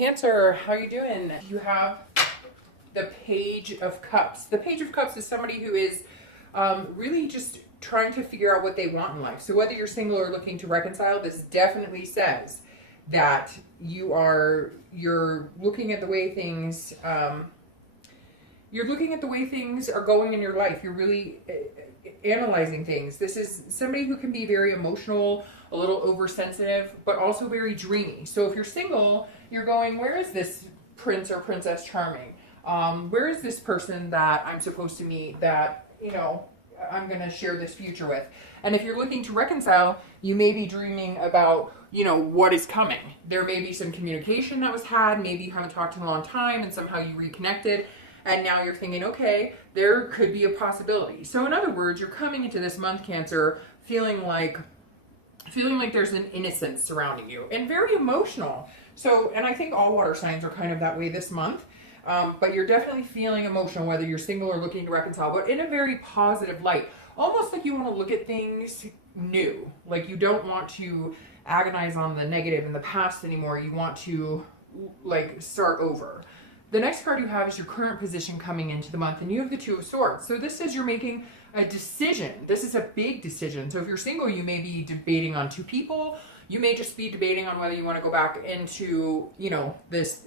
Cancer, how you doing? You have the Page of Cups. The Page of Cups is somebody who is really just trying to figure out what they want in life. So whether you're single or looking to reconcile, this definitely says that you're looking at the way things you're looking at the way things are going in your life. You're really analyzing things. This is somebody who can be very emotional, a little oversensitive, but also very dreamy. So if you're single, you're going, where is this prince or princess charming? Where is this person that I'm supposed to meet that, you know, I'm going to share this future with? And if you're looking to reconcile, you may be dreaming about, you know, what is coming. There may be some communication that was had. Maybe you haven't talked in a long time and somehow you reconnected. And now you're thinking, okay, there could be a possibility. So in other words, you're coming into this month, Cancer, feeling like there's an innocence surrounding you and very emotional. So, and I think all water signs are kind of that way this month. But you're definitely feeling emotional, whether you're single or looking to reconcile, but in a very positive light. Almost like you want to look at things new. Like you don't want to agonize on the negative in the past anymore. You want to like start over. The next card you have is your current position coming into the month, and you have the Two of Swords. So this says you're making a decision. This is a big decision. So if you're single, you may be debating on two people. You may just be debating on whether you want to go back into, you know,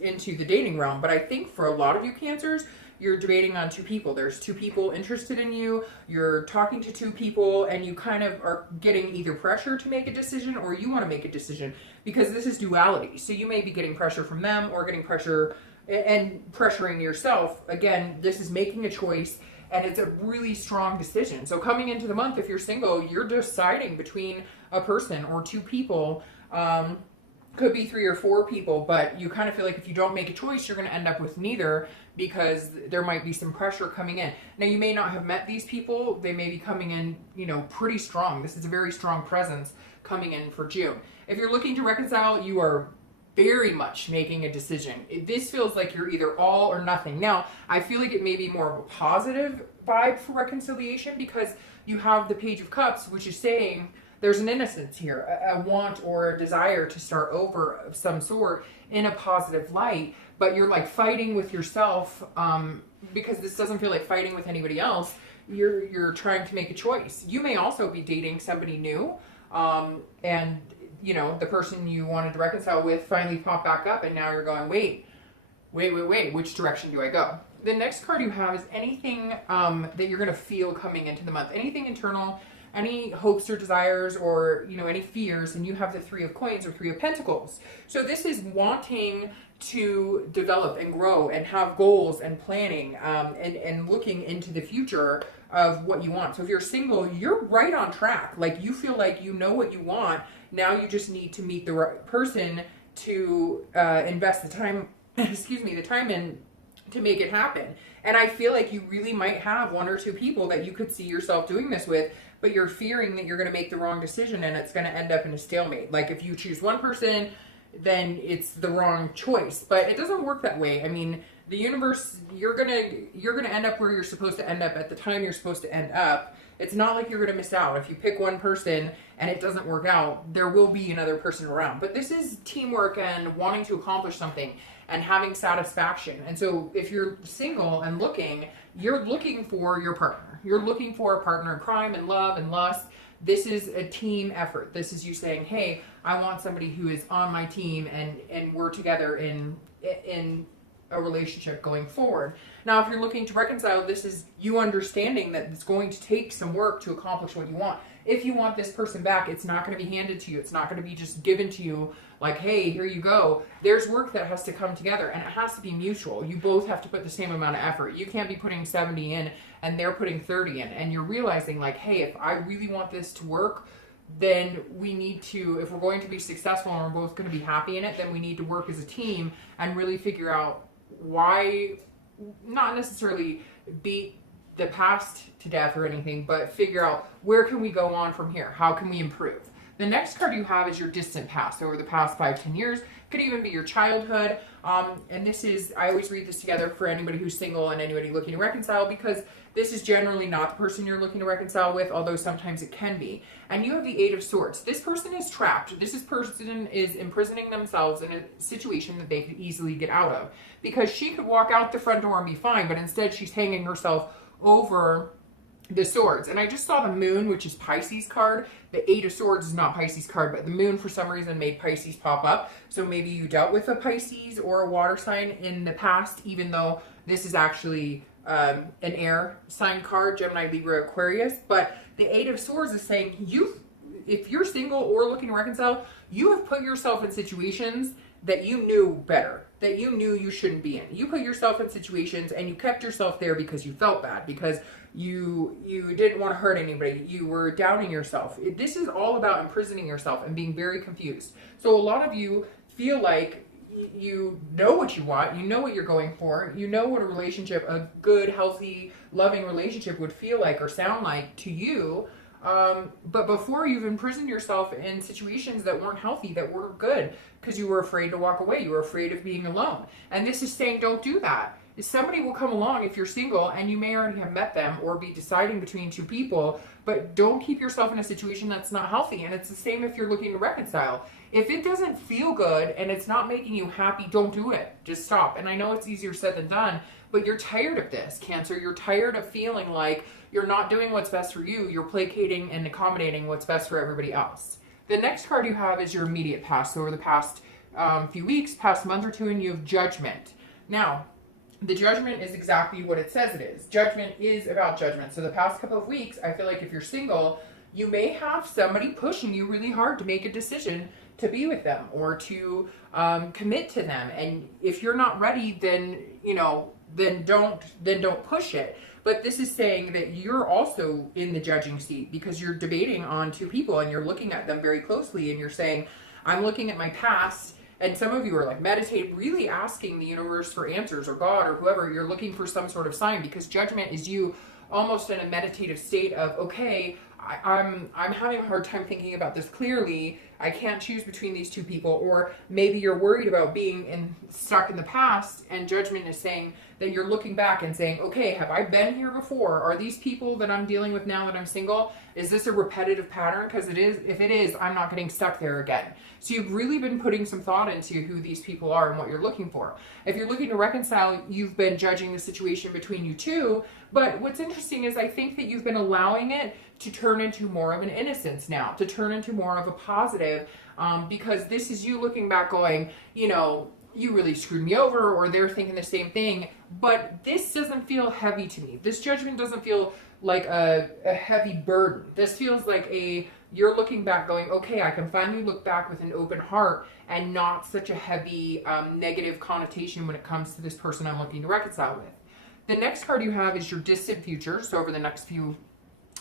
into the dating realm. But I think for a lot of you Cancers, you're debating on two people. There's two people interested in you. You're talking to two people, and you kind of are getting either pressure to make a decision or you want to make a decision, because this is duality. So you may be getting pressure from them or getting pressure and pressuring yourself. Again, this is making a choice, and it's a really strong decision. So coming into the month, if you're single, you're deciding between a person or two people. Could be 3 or 4 people, but you kind of feel like if you don't make a choice, you're going to end up with neither, because there might be some pressure coming in. Now, you may not have met these people. They may be coming in, you know, pretty strong. This is a very strong presence coming in for June. If you're looking to reconcile, you are very much making a decision. This feels like you're either all or nothing. Now, I feel like it may be more of a positive vibe for reconciliation, because you have the Page of Cups, which is saying there's an innocence here, a want or a desire to start over of some sort in a positive light, but you're like fighting with yourself, because this doesn't feel like fighting with anybody else. You're trying to make a choice. You may also be dating somebody new, and you know, the person you wanted to reconcile with finally popped back up, and now you're going, wait, which direction do I go? The next card you have is anything that you're going to feel coming into the month, anything internal, any hopes or desires, or, you know, any fears. And you have the 3 of Coins or 3 of Pentacles. So this is wanting to develop and grow and have goals and planning, and looking into the future of what you want. So if you're single, you're right on track. Like you feel like you know what you want. Now you just need to meet the right person to invest the time, the time in to make it happen. And I feel like you really might have 1 or 2 people that you could see yourself doing this with, but you're fearing that you're going to make the wrong decision and it's going to end up in a stalemate. Like if you choose one person, then it's the wrong choice. But it doesn't work that way. I mean, the universe, you're gonna end up where you're supposed to end up at the time you're supposed to end up. It's not like you're gonna miss out. If you pick one person and it doesn't work out, there will be another person around. But this is teamwork and wanting to accomplish something and having satisfaction. And so if you're single and looking, you're looking for your partner. You're looking for a partner in crime and love and lust. This is a team effort. This is you saying, hey, I want somebody who is on my team, and we're together in a relationship going forward. Now, if you're looking to reconcile, this is you understanding that it's going to take some work to accomplish what you want. If you want this person back, it's not going to be handed to you. It's not going to be just given to you like, hey, here you go. There's work that has to come together, and it has to be mutual. You both have to put the same amount of effort. You can't be putting 70 in and they're putting 30 in, and you're realizing like, hey, if I really want this to work, then we need to, if we're going to be successful and we're both going to be happy in it, then we need to work as a team and really figure out why, not necessarily beat the past to death or anything, but figure out where can we go on from here? How can we improve? The next card you have is your distant past. Over the past 5-10 years, Could even be your childhood. And this is, I always read this together for anybody who's single and anybody looking to reconcile, because this is generally not the person you're looking to reconcile with, although sometimes it can be. And you have the Eight of Swords. This person is trapped. This person is imprisoning themselves in a situation that they could easily get out of. Because she could walk out the front door and be fine, but instead she's hanging herself over the swords. And I just saw the moon, which is Pisces card. The Eight of Swords is not Pisces card, but the moon for some reason made Pisces pop up. So maybe you dealt with a Pisces or a water sign in the past, even though this is actually an air sign card, Gemini, Libra, Aquarius. But the Eight of Swords is saying if you're single or looking to reconcile, you have put yourself in situations that you knew better, that you knew you shouldn't be in. You put yourself in situations and you kept yourself there because you felt bad, because you didn't want to hurt anybody. You were doubting yourself. This is all about imprisoning yourself and being very confused. So a lot of you feel like you know what you want, you know what you're going for, you know what a relationship, a good, healthy, loving relationship would feel like or sound like to you. But before, you've imprisoned yourself in situations that weren't healthy, that weren't good, because you were afraid to walk away. You were afraid of being alone. And this is saying, don't do that. Somebody will come along if you're single, and you may already have met them or be deciding between two people, but don't keep yourself in a situation that's not healthy. And it's the same if you're looking to reconcile. If it doesn't feel good and it's not making you happy, don't do it. Just stop. And I know it's easier said than done, but you're tired of this, Cancer. You're tired of feeling like you're not doing what's best for you. You're placating and accommodating what's best for everybody else. The next card you have is your immediate past. So over the past few weeks, past month or two, and you have Judgment. Now, the Judgment is exactly what it says it is. Judgment is about judgment. So the past couple of weeks, I feel like if you're single, you may have somebody pushing you really hard to make a decision to be with them or to commit to them. And if you're not ready, then, then don't push it. But this is saying that you're also in the judging seat because you're debating on two people and you're looking at them very closely and you're saying, I'm looking at my past. And some of you are like meditating, really asking the universe for answers, or God or whoever. You're looking for some sort of sign, because Judgment is you almost in a meditative state of, okay, I'm having a hard time thinking about this clearly. I can't choose between these two people. Or maybe you're worried about being stuck in the past, and Judgment is saying that you're looking back and saying, okay, have I been here before? Are these people that I'm dealing with now that I'm single, is this a repetitive pattern? Because it is. If it is, I'm not getting stuck there again. So you've really been putting some thought into who these people are and what you're looking for. If you're looking to reconcile, you've been judging the situation between you two. But what's interesting is I think that you've been allowing it to turn into more of an innocence now, to turn into more of a positive, because this is you looking back going, you really screwed me over, or they're thinking the same thing. But this doesn't feel heavy to me. This judgment doesn't feel like a heavy burden. This feels like you're looking back going, okay, I can finally look back with an open heart and not such a heavy negative connotation when it comes to this person I'm looking to reconcile with. The next card you have is your distant future. So over the next few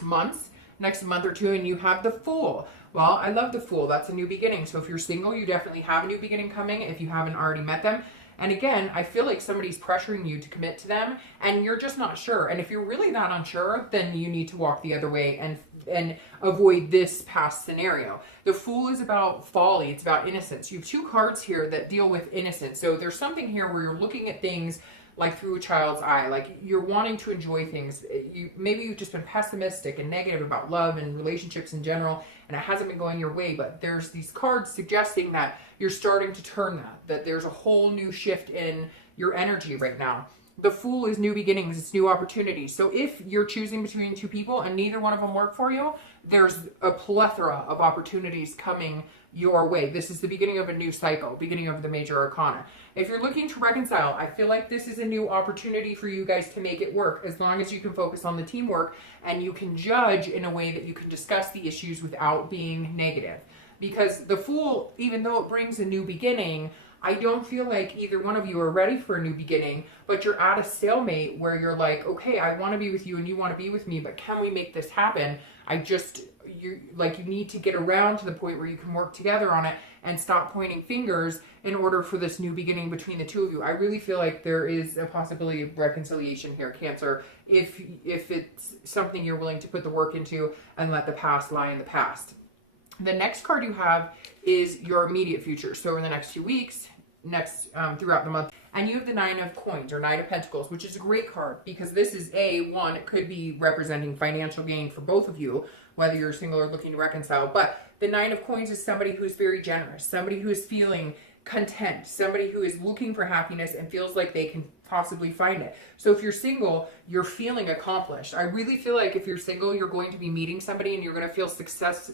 months, next month or two, and you have the Fool. Well, I love the Fool. That's a new beginning. So if you're single, you definitely have a new beginning coming if you haven't already met them. And again, I feel like somebody's pressuring you to commit to them and you're just not sure. And if you're really not unsure, then you need to walk the other way and avoid this past scenario. The Fool is about folly. It's about innocence. You have two cards here that deal with innocence. So there's something here where you're looking at things like through a child's eye, like you're wanting to enjoy things. Maybe you've just been pessimistic and negative about love and relationships in general, and it hasn't been going your way, but there's these cards suggesting that you're starting to turn that there's a whole new shift in your energy right now. The Fool is new beginnings, it's new opportunities. So if you're choosing between two people and neither one of them work for you, there's a plethora of opportunities coming your way. This is the beginning of a new cycle, beginning of the major arcana. If you're looking to reconcile, I feel like this is a new opportunity for you guys to make it work, as long as you can focus on the teamwork and you can judge in a way that you can discuss the issues without being negative. Because the Fool, even though it brings a new beginning, I don't feel like either one of you are ready for a new beginning, but you're at a stalemate where you're like, okay, I want to be with you and you want to be with me, but can we make this happen? You need to get around to the point where you can work together on it and stop pointing fingers in order for this new beginning between the two of you. I really feel like there is a possibility of reconciliation here, Cancer, if it's something you're willing to put the work into and let the past lie in the past. The next card you have is your immediate future. So in the next 2 weeks, throughout the month. And you have the 9 of Coins or 9 of Pentacles, which is a great card because this is one, it could be representing financial gain for both of you, whether you're single or looking to reconcile. But the 9 of Coins is somebody who's very generous, somebody who is feeling content, somebody who is looking for happiness and feels like they can possibly find it. So if you're single, you're feeling accomplished. I really feel like if you're single, you're going to be meeting somebody and you're going to feel success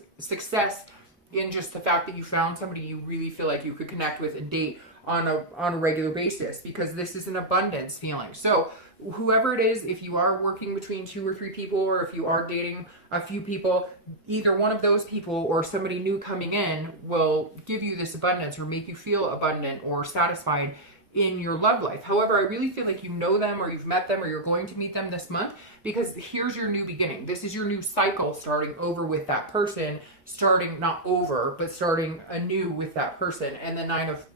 in just the fact that you found somebody you really feel like you could connect with and date on a regular basis, because this is an abundance feeling. So whoever it is, if you are working between 2 or 3 people, or if you are dating a few people, either one of those people or somebody new coming in will give you this abundance or make you feel abundant or satisfied in your love life. However, I really feel like you know them or you've met them or you're going to meet them this month, because here's your new beginning. This is your new cycle starting over with that person, starting not over, but starting anew with that person. And the 9 of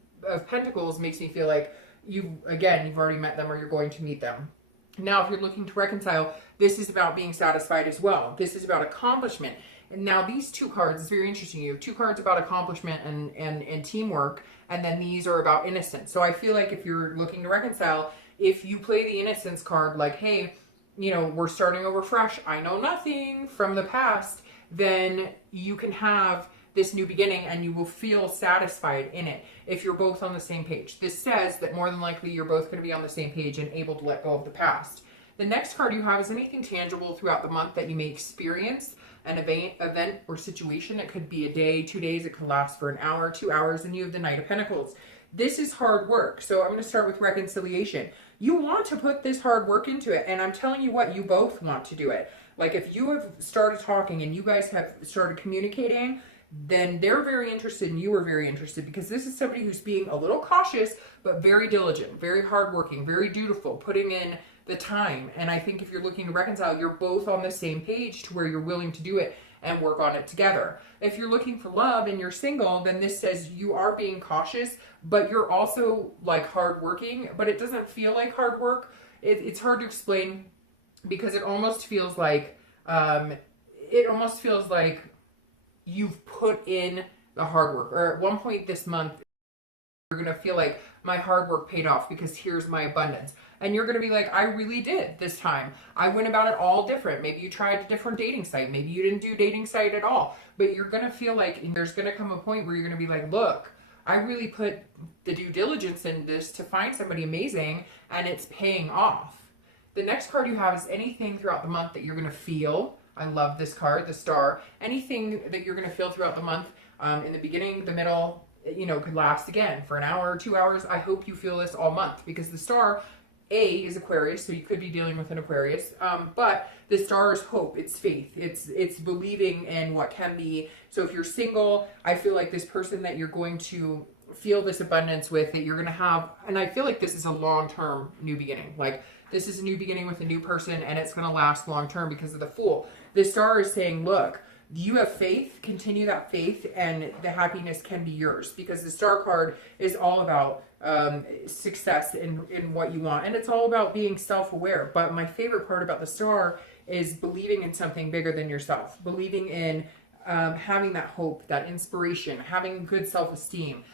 Pentacles makes me feel like you've already met them or you're going to meet them. Now, if you're looking to reconcile, this is about being satisfied as well. This is about accomplishment. And now these 2 cards is very interesting. You have 2 cards about accomplishment and teamwork, and then these are about innocence. So I feel like if you're looking to reconcile, if you play the innocence card, like, hey, we're starting over fresh, I know nothing from the past, then you can have this new beginning and you will feel satisfied in it if you're both on the same page. This says that more than likely you're both going to be on the same page and able to let go of the past. The next card you have is anything tangible throughout the month that you may experience, an event or situation. It could be a day, 2 days, it could last for an hour, 2 hours, and you have the Knight of Pentacles. This is hard work. So I'm going to start with reconciliation. You want to put this hard work into it, and I'm telling you what, you both want to do it. Like if you have started talking and you guys have started communicating, then they're very interested and you are very interested, because this is somebody who's being a little cautious, but very diligent, very hardworking, very dutiful, putting in the time. And I think if you're looking to reconcile, you're both on the same page to where you're willing to do it and work on it together. If you're looking for love and you're single, then this says you are being cautious, but you're also like hardworking, but it doesn't feel like hard work. It's hard to explain because it almost feels like, you've put in the hard work, or at one point this month, you're going to feel like my hard work paid off because here's my abundance. And you're going to be like, I really did this time. I went about it all different. Maybe you tried a different dating site. Maybe you didn't do dating site at all, but you're going to feel like there's going to come a point where you're going to be like, look, I really put the due diligence in this to find somebody amazing and it's paying off. The next card you have is anything throughout the month that you're going to feel. I love this card, the Star. Anything that you're going to feel throughout the month, in the beginning, the middle, could last again for an hour or 2 hours. I hope you feel this all month, because the Star, is Aquarius, so you could be dealing with an Aquarius. But the Star is hope, it's faith, it's believing in what can be. So if you're single, I feel like this person that you're going to feel this abundance with, that you're going to have, and I feel like this is a long-term new beginning. Like this is a new beginning with a new person, and it's going to last long-term because of the Fool. The Star is saying, look, you have faith, continue that faith, and the happiness can be yours, because the Star card is all about success in what you want, and it's all about being self-aware. But my favorite part about the Star is believing in something bigger than yourself, believing in having that hope, that inspiration, having good self-esteem.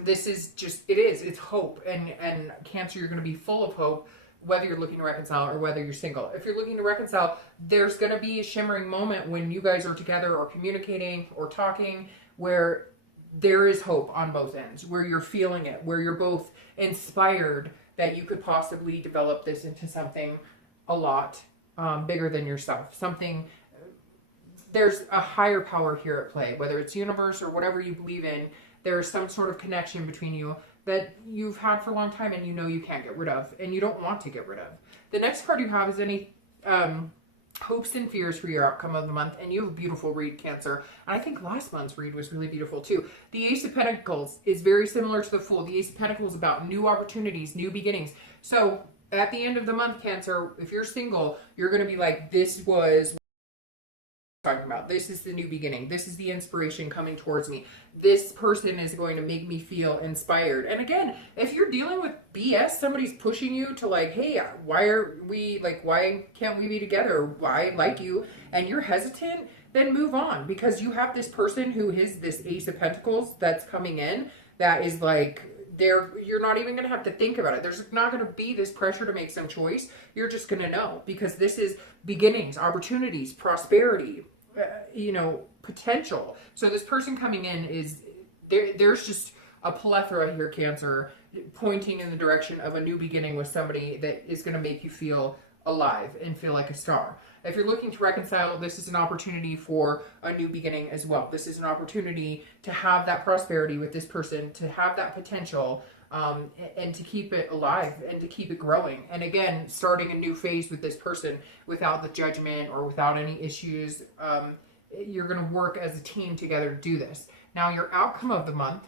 This is just, it's hope, and Cancer, you're going to be full of hope, whether you're looking to reconcile or whether you're single. If you're looking to reconcile, there's going to be a shimmering moment when you guys are together or communicating or talking where there is hope on both ends, where you're feeling it, where you're both inspired that you could possibly develop this into something a lot bigger than yourself. Something, there's a higher power here at play, whether it's universe or whatever you believe in. There's some sort of connection between you that you've had for a long time and you can't get rid of and you don't want to get rid of. The next card you have is any hopes and fears for your outcome of the month, and you have a beautiful read, Cancer. And I think last month's read was really beautiful too. The Ace of Pentacles is very similar to the Fool. The Ace of Pentacles is about new opportunities, new beginnings. So at the end of the month, Cancer, if you're single, you're going to be like, this was talking about. This is the new beginning. This is the inspiration coming towards me. This person is going to make me feel inspired. And again, if you're dealing with BS, somebody's pushing you to like, hey, why can't we be together? Why I like you, and you're hesitant, then move on, because you have this person who is this Ace of Pentacles that's coming in that is like, you're not even going to have to think about it. There's not going to be this pressure to make some choice. You're just going to know, because this is beginnings, opportunities, prosperity, potential. So this person coming in is there's just a plethora here, Cancer, pointing in the direction of a new beginning with somebody that is going to make you feel alive and feel like a star. If you're looking to reconcile, this is an opportunity for a new beginning as well. This is an opportunity to have that prosperity with this person, to have that potential, and to keep it alive and to keep it growing. And again, starting a new phase with this person without the judgment or without any issues. You're going to work as a team together to do this. Now, your outcome of the month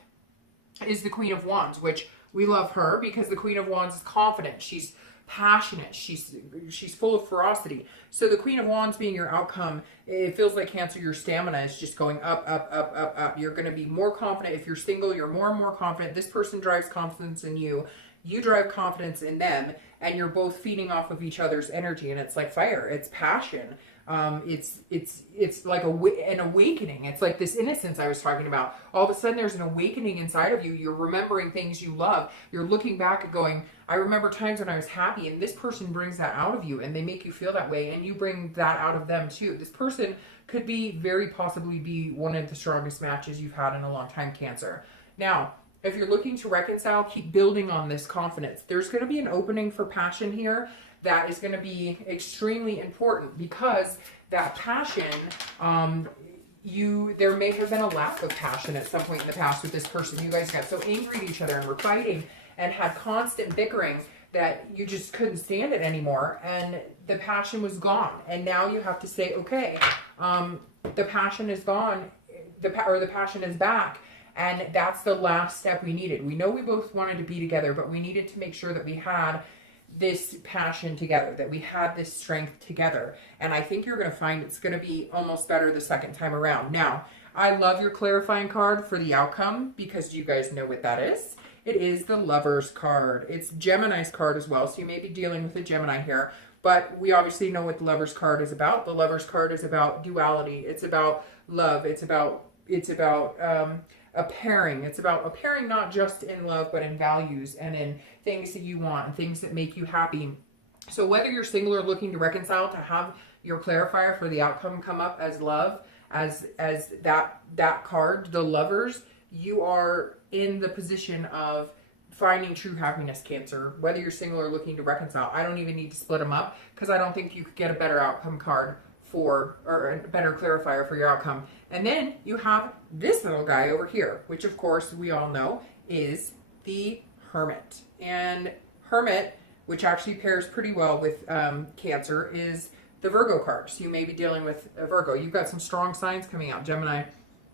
is the Queen of Wands, which we love her because the Queen of Wands is confident. She's passionate. She's full of ferocity. So the Queen of Wands being your outcome, it feels like, Cancer, your stamina is just going up, up, up, up, up. You're going to be more confident. If you're single, you're more and more confident. This person drives confidence in you. You drive confidence in them, and you're both feeding off of each other's energy. And it's like fire. It's passion. It's like an awakening. It's like this innocence I was talking about. All of a sudden there's an awakening inside of you. You're remembering things you love. You're looking back and going, I remember times when I was happy, and this person brings that out of you, and they make you feel that way, and you bring that out of them too. This person could very possibly be one of the strongest matches you've had in a long time, Cancer. Now, if you're looking to reconcile, keep building on this confidence. There's going to be an opening for passion here that is going to be extremely important, because that passion, there may have been a lack of passion at some point in the past with this person. You guys got so angry at each other and were fighting and had constant bickering that you just couldn't stand it anymore, and the passion was gone. And now you have to say, okay, the passion is gone, the passion is back. And that's the last step we needed. We know we both wanted to be together, but we needed to make sure that we had this passion together, that we had this strength together. And I think you're going to find it's going to be almost better the second time around. Now, I love your clarifying card for the outcome, because you guys know what that is. It is the Lover's card. It's Gemini's card as well, so you may be dealing with a Gemini here. But we obviously know what the Lover's card is about. The Lover's card is about duality. It's about love. It's about a pairing. It's about a pairing not just in love, but in values and in things that you want and things that make you happy. So whether you're single or looking to reconcile, to have your clarifier for the outcome come up as love, as that card, the Lovers, you are in the position of finding true happiness, Cancer. Whether you're single or looking to reconcile, I don't even need to split them up, because I don't think you could get a better outcome card or a better clarifier for your outcome. And then you have this little guy over here, which of course we all know is the Hermit. And Hermit, which actually pairs pretty well with Cancer, is the Virgo card. So you may be dealing with a Virgo. You've got some strong signs coming out. Gemini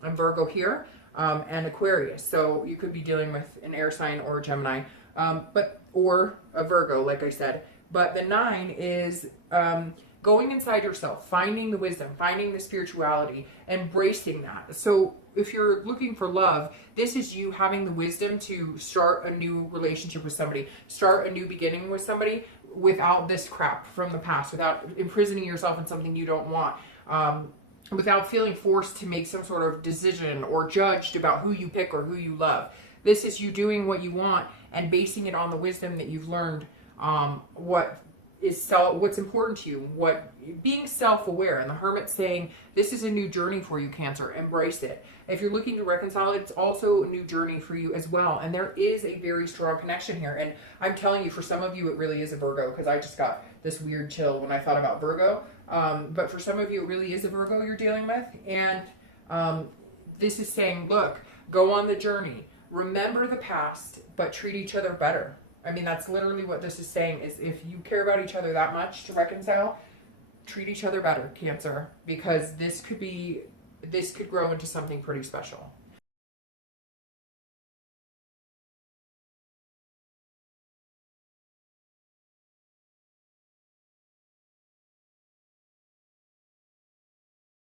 and Virgo here, and Aquarius. So you could be dealing with an air sign or a Gemini, or a Virgo, like I said. But the 9 is going inside yourself, finding the wisdom, finding the spirituality, embracing that. So if you're looking for love, this is you having the wisdom to start a new relationship with somebody, start a new beginning with somebody without this crap from the past, without imprisoning yourself in something you don't want, without feeling forced to make some sort of decision or judged about who you pick or who you love. This is you doing what you want and basing it on the wisdom that you've learned, what's important to you, being self-aware. And the Hermit saying, this is a new journey for you, Cancer. Embrace it. If you're looking to reconcile, it's also a new journey for you as well. And there is a very strong connection here. And I'm telling you, for some of you, it really is a Virgo, because I just got this weird chill when I thought about Virgo. But for some of you, it really is a Virgo you're dealing with. And this is saying, look, go on the journey. Remember the past, but treat each other better. I mean, that's literally what this is saying, is if you care about each other that much to reconcile, treat each other better, Cancer, because this could grow into something pretty special.